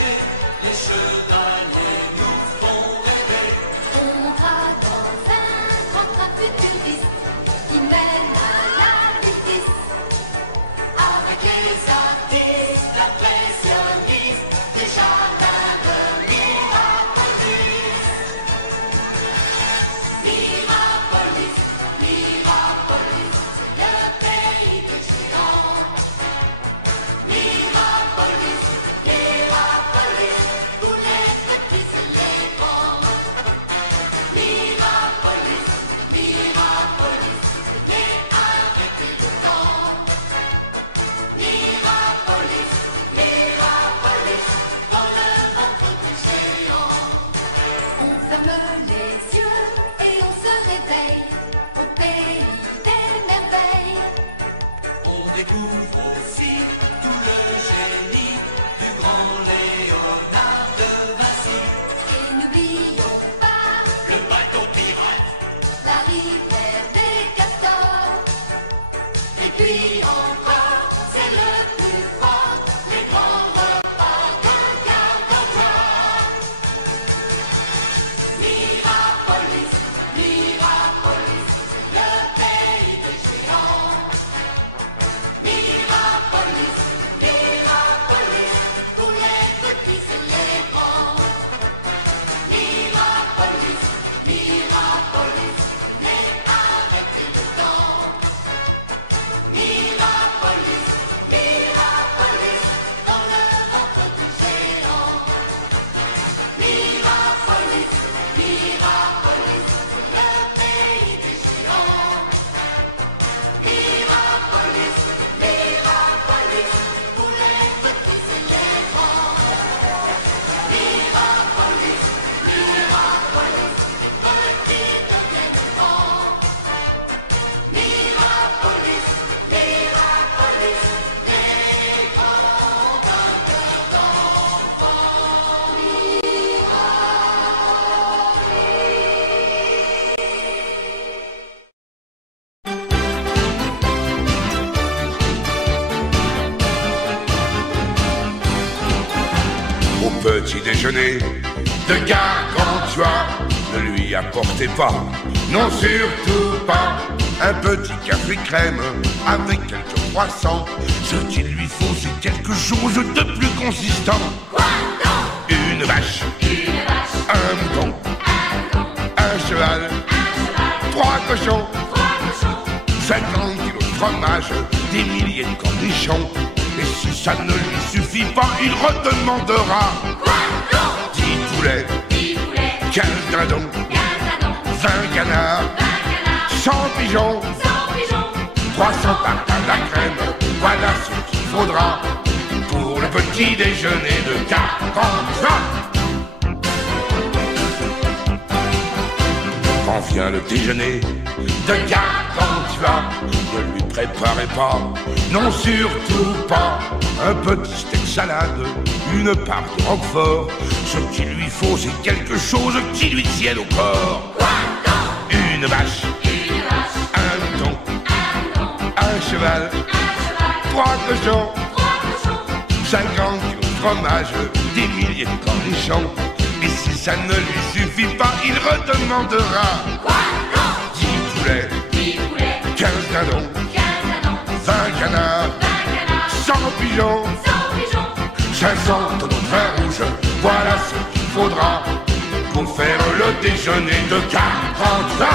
pêcher, les chevaliers nous font rêver. On montera dans un grand train futuriste qui mène à la justice. Avec les artistes impressionnistes, des jardins de Mirapolis. Mirapolis, Mirapolis, c'est le pays des géants. Mirapolis, Mirapolis, tous les petits et les grands. Mirapolis, Mirapolis, venez arrêter le temps. Mirapolis, Mirapolis, dans le ventre du géant. On ferme les yeux et on se réveille au pays des merveilles. On découvre aussi tout le génie du grand Léonard de Vinci. Et n'oublions pas Le bateau pirate, la rivière des castors. et puis encore, c'est le plus fort, les grands repas de Gargantua. Mirapolis, Mirapolis, le pays des géants. Mirapolis, Mirapolis, tous les petits et les grands. Mirapolis, Mirapolis, mais arrêtez le temps. Mirapolis, Mirapolis, dans le ventre du géant. Mirapolis, Mirapolis, le pays des géants. Mirapolis, Mirapolis, tous les petits et les grands. Mirapolis, Mirapolis, petits deviennent grands. Mirapolis, Mirapolis, les grands vainqueurs d'enfants. Au petit déjeuner de Gargantua, ne lui apportez pas, non surtout pas, un petit café crème avec quelques croissants. Ce qu'il lui faut, c'est quelque chose de plus consistant. Une vache, un mouton, un cheval, trois cochons, 50 kilos de fromage, des milliers de cornichons. Et si ça ne lui suffit pas, il redemandera 10 poulets, 15 dindons, 20 canards, 100 pigeons, 300 tartes à la crème. Voilà ce qu'il faudra pour le petit déjeuner de Gargantua. Quand vient le déjeuner de Gargantua, ne lui préparez pas, non surtout pas, un petit steak salade, une part de roquefort. Ce qu'il lui faut, c'est quelque chose qui lui tienne au corps. Une vache, un mouton, un cheval, trois cochons, 50 kilos de fromage, des milliers de cornichons. Et si ça ne lui suffit pas, il redemandera 10 poulets, 15 dindons, 20 canards, 100 pigeons, 500 tonneaux de vin rouge. Voilà ce qu'il faudra pour faire le déjeuner de Gargantua.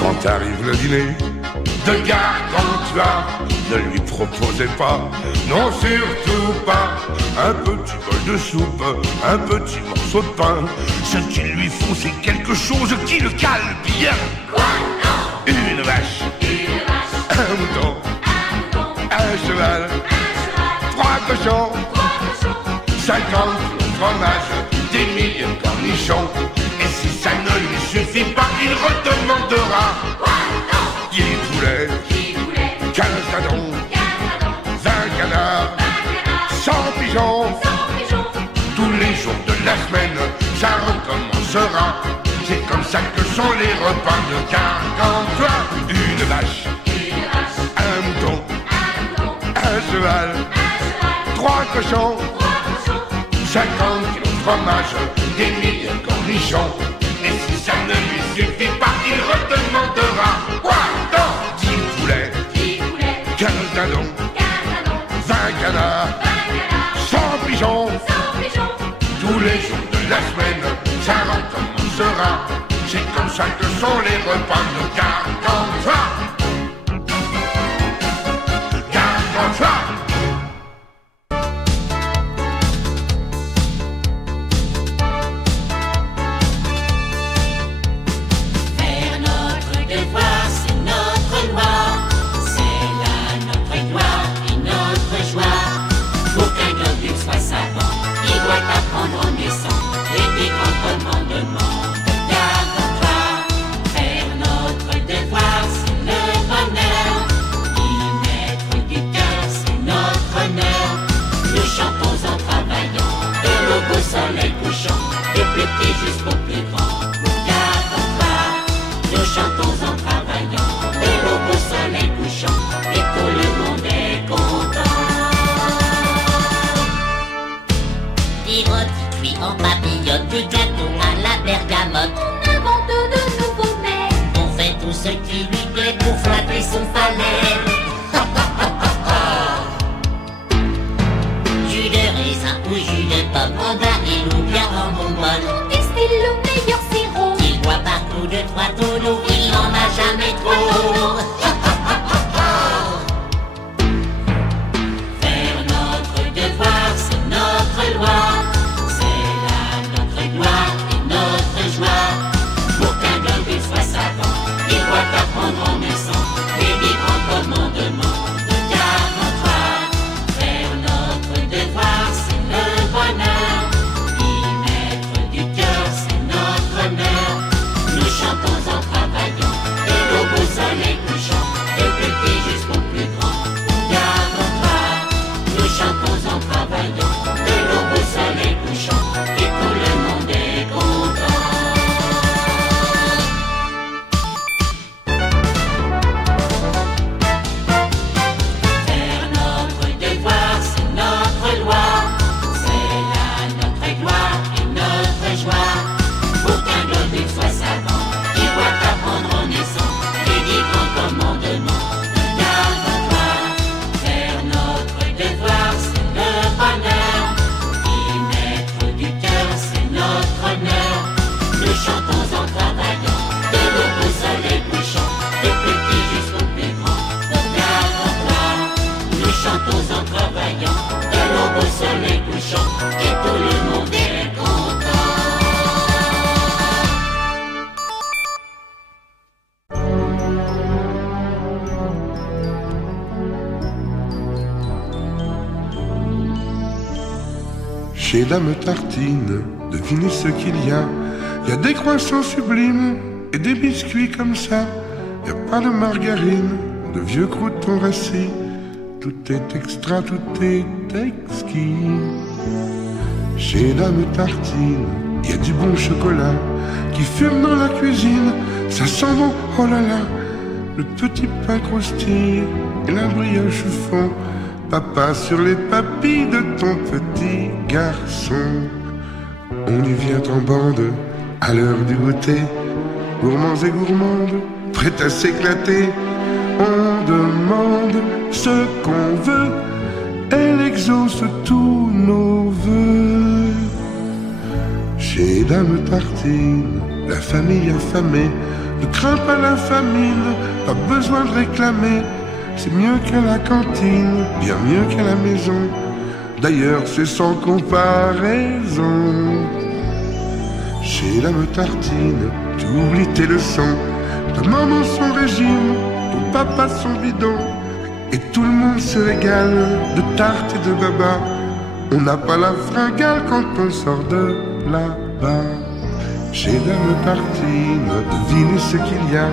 Quand arrive le dîner de Gargantua, ne lui proposez pas, non surtout pas, un petit bol de soupe, un petit morceau de pain. Ce qu'il lui faut, c'est quelque chose qui le cale bien. Une vache, un mouton, un cheval, trois cochons, 50 kilos de fromage, des milliers de cornichons. Et si ça ne lui suffit pas, il redemandera 10 poulets, 15 dindons, 20 canards, 100 pigeons, tout tous les jours de la semaine, ça recommencera. C'est comme ça que sont les repas de Gargantua. Une vache, un mouton, un cheval, 3 cochons, 50 kilos de fromage, des milliers de cornichons. Et si ça ne lui suffit pas, il redemandera. Quoi dans 10 poulets, 15 dindons, 20 canards, 100 pigeons. Tous les jours de la semaine, ça recommencera. C'est comme ça que sont les repas de Gargantua. Gargantua. Faire notre devoir, c'est notre loi. C'est là notre gloire et notre joie. Pour qu'un globule soit savant, il doit apprendre en naissant les 10 grands commandements de Gargantua. Faire notre devoir, c'est le bonheur. Y mettre du cœur, c'est notre honneur. Nous chantons en travaillant, de l'aube au soleil couchant, des plus petits jusqu'aux plus grands. Pour Gargantua, nous chantons en travaillant, de l'aube au soleil couchant, et tout le monde est content. Des rôtis cuits en papillote, des gâteaux à la bergamote. On invente de nouveaux mets. On fait tout ce qui lui plaît pour flatter son palais. Jus de raisin ou jus de pomme, mandarine ou bien en bonbonne. On distille le meilleur sirop. Il boit par coups de 3 tonneaux, il n'en a jamais trop. Faire notre devoir, c'est notre loi. C'est là notre gloire et notre joie. Pour qu'un globule soit savant, il doit apprendre en naissant les 10 grands commandements de Gargantua. Faire notre devoir, c'est le bonheur. Y mettre du cœur, c'est notre honneur. Nous chantons en travaillant, de l'aube au soleil couchant, des plus petits jusqu'aux plus grands. Gargantua, nous chantons en travaillant, de l'aube au soleil couchant, et tout le monde est content. Faire notre devoir, c'est notre loi. C'est là notre gloire et notre joie. Pour qu'un globule soit savant, il doit apprendre en naissant les 10 grands commandements de Gargantua. Faire notre devoir, c'est le bonheur. Y mettre du cœur, c'est notre honneur. Nous chantons en travaillant, de l'aube au soleil couchant, des plus petits jusqu'aux plus grands. Pour Gargantua, nous chantons en travaillant, de l'aube au soleil couchant, et tout le monde est content. Chez Dame Tartine, devinez ce qu'il y a. Il y a des croissants sublimes et des biscuits comme ça. Il n'y a pas de margarine, de vieux croûtons rassis. Tout est extra, tout est exquis. Chez Dame Tartine, il y a du bon chocolat qui fume dans la cuisine. Ça sent bon, oh là là. Le petit pain croustille et la brioche fond. Papa sur les papilles de ton petit garçon. On y vient en bande à l'heure du goûter, gourmands et gourmandes, prêts à s'éclater. On demande ce qu'on veut, elle exauce tous nos vœux. Chez Dame Tartine, la famille affamée ne craint pas la famine, pas besoin de réclamer. C'est mieux que la cantine, bien mieux qu'à la maison. D'ailleurs, c'est sans comparaison. Chez Dame Tartine, tu oublies tes leçons. Ta maman son régime, ton papa son bidon. Et tout le monde se régale de tartes et de baba. On n'a pas la fringale quand on sort de là-bas. Chez Dame Tartine, devinez ce qu'il y a.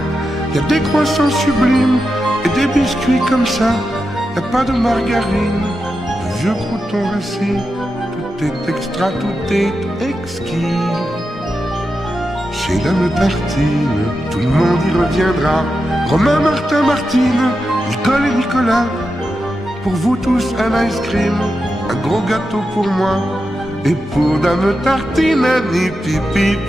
Il y a des croissants sublimes et des biscuits comme ça. Y a pas de margarine, de vieux croûtons rassis. Tout est extra, tout est exquis. Chez Dame Tartine, tout le monde y reviendra. Romain, Martin, Martine, Nicole et Nicolas. Pour vous tous un ice cream, un gros gâteau pour moi. Et pour Dame Tartine, un nip pip pip.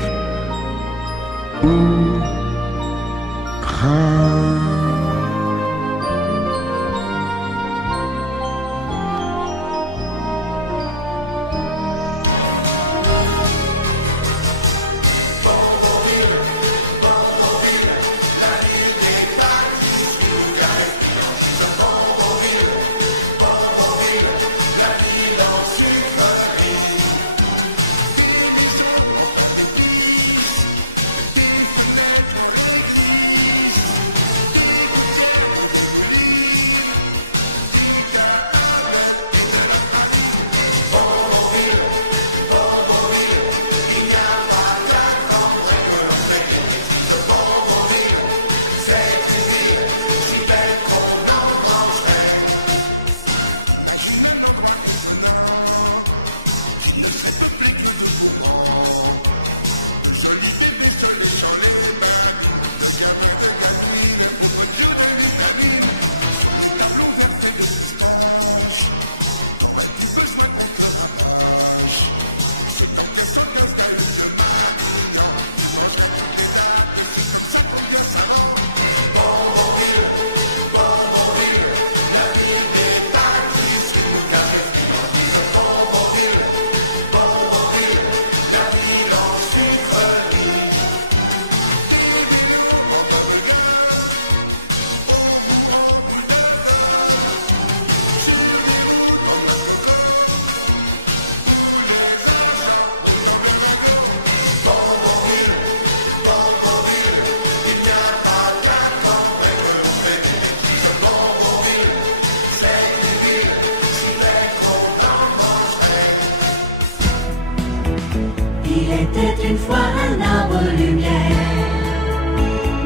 Il était une fois un arbre lumière,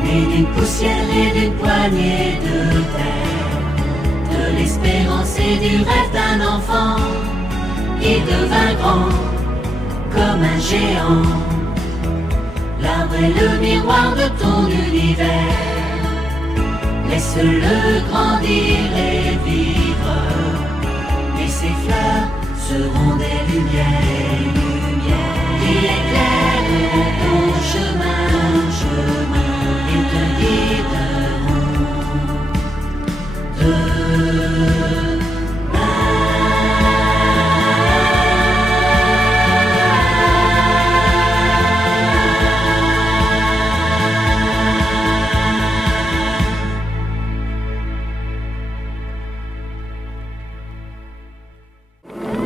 né d'une poussière et d'une poignée de terre, de l'espérance et du rêve d'un enfant qui devint grand comme un géant. L'arbre est le miroir de ton univers, laisse-le grandir et vivre, et ses fleurs seront des lumières. Qui éclairent ton chemin, et te guideront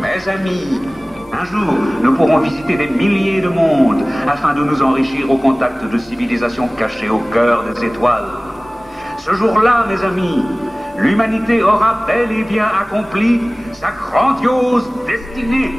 Mes amis, un jour, nous pourrons visiter des milliers de mondes afin de nous enrichir au contact de civilisations cachées au cœur des étoiles. Ce jour-là, mes amis, l'humanité aura bel et bien accompli sa grandiose destinée.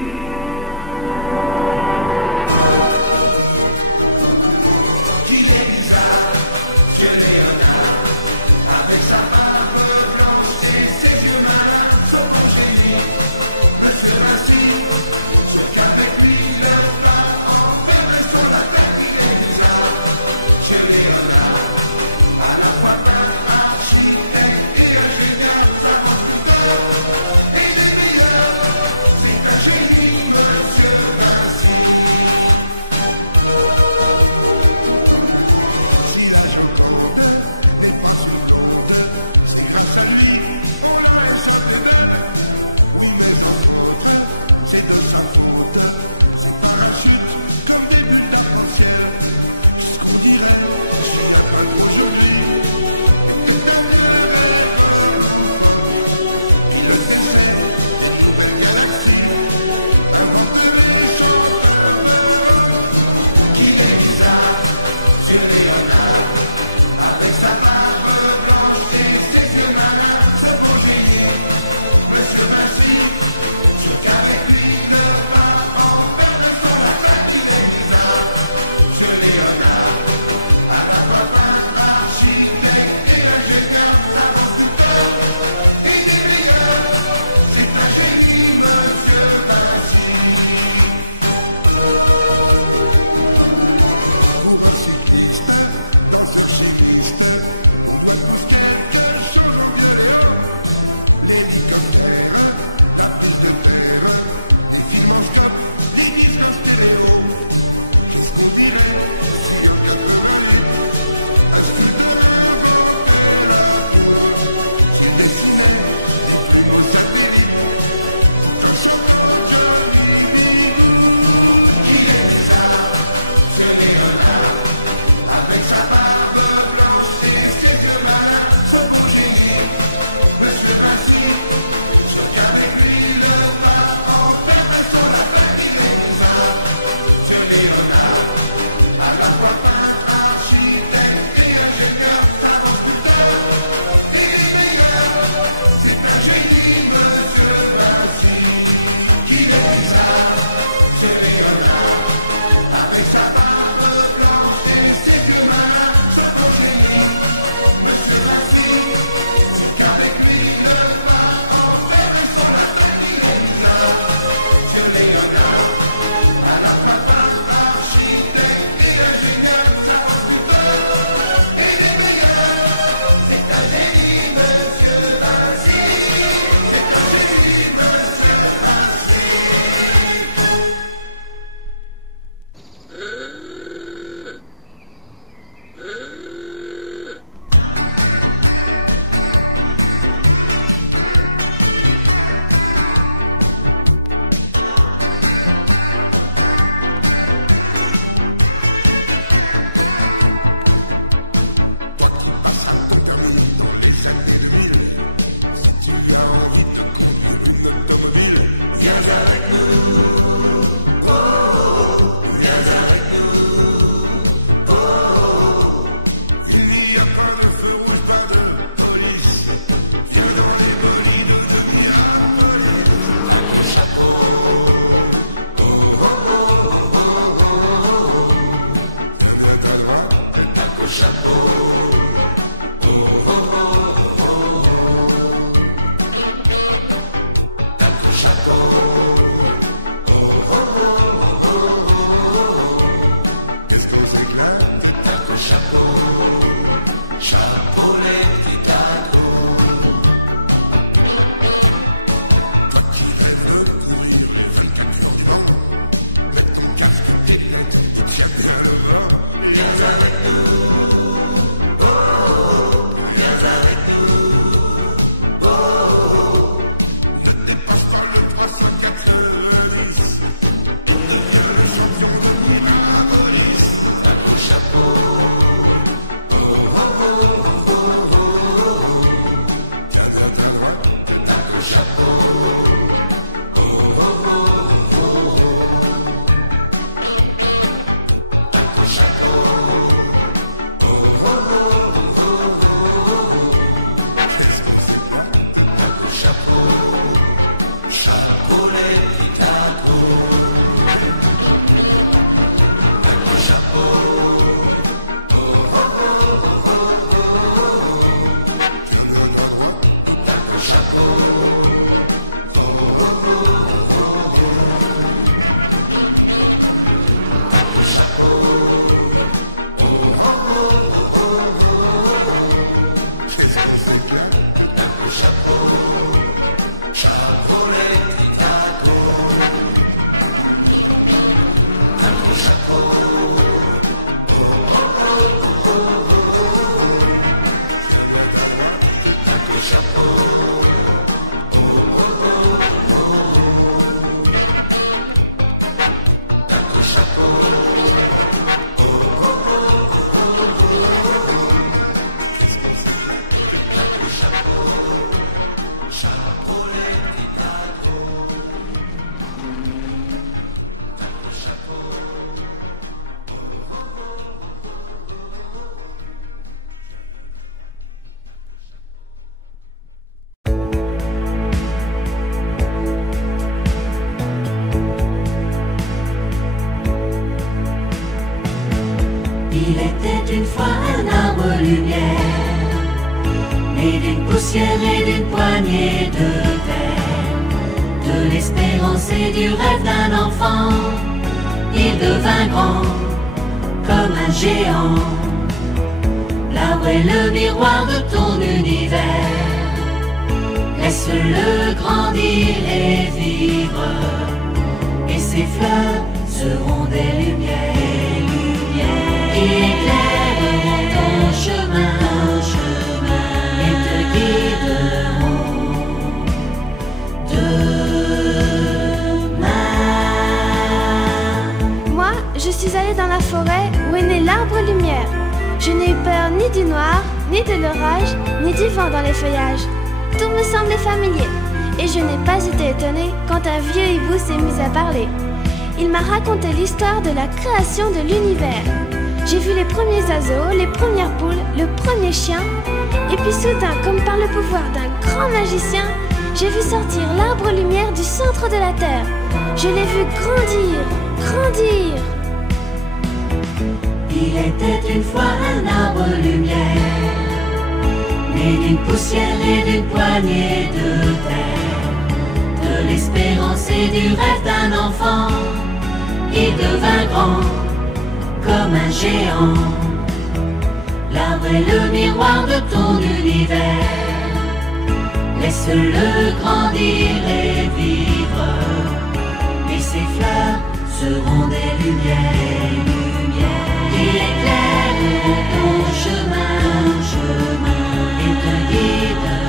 Il était une fois un arbre lumière, né d'une poussière et d'une poignée de terre, de l'espérance et du rêve d'un enfant. il devint grand comme un géant. L'arbre est le miroir de ton univers. Laisse-le grandir et vivre, et ses fleurs seront des lumières, qui éclaireront ton chemin, et te guideront demain. Moi, je suis allée dans la forêt où est né l'arbre lumière. Je n'ai eu peur ni du noir, ni de l'orage, ni du vent dans les feuillages. Tout me semblait familier, et je n'ai pas été étonnée quand un vieux hibou s'est mis à parler. Il m'a raconté l'histoire de la création de l'univers. J'ai vu les premiers oiseaux, les premières poules, le premier chien, et puis soudain, comme par le pouvoir d'un grand magicien, j'ai vu sortir l'arbre lumière du centre de la terre. Je l'ai vu grandir, grandir. Il était une fois un arbre lumière, né d'une poussière et d'une poignée de terre, de l'espérance et du rêve d'un enfant. Il devint grand comme un géant. L'arbre est le miroir de ton univers. Laisse-le grandir et vivre, et ses fleurs seront des lumières, qui éclaireront ton chemin, et te guideront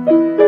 Thank you.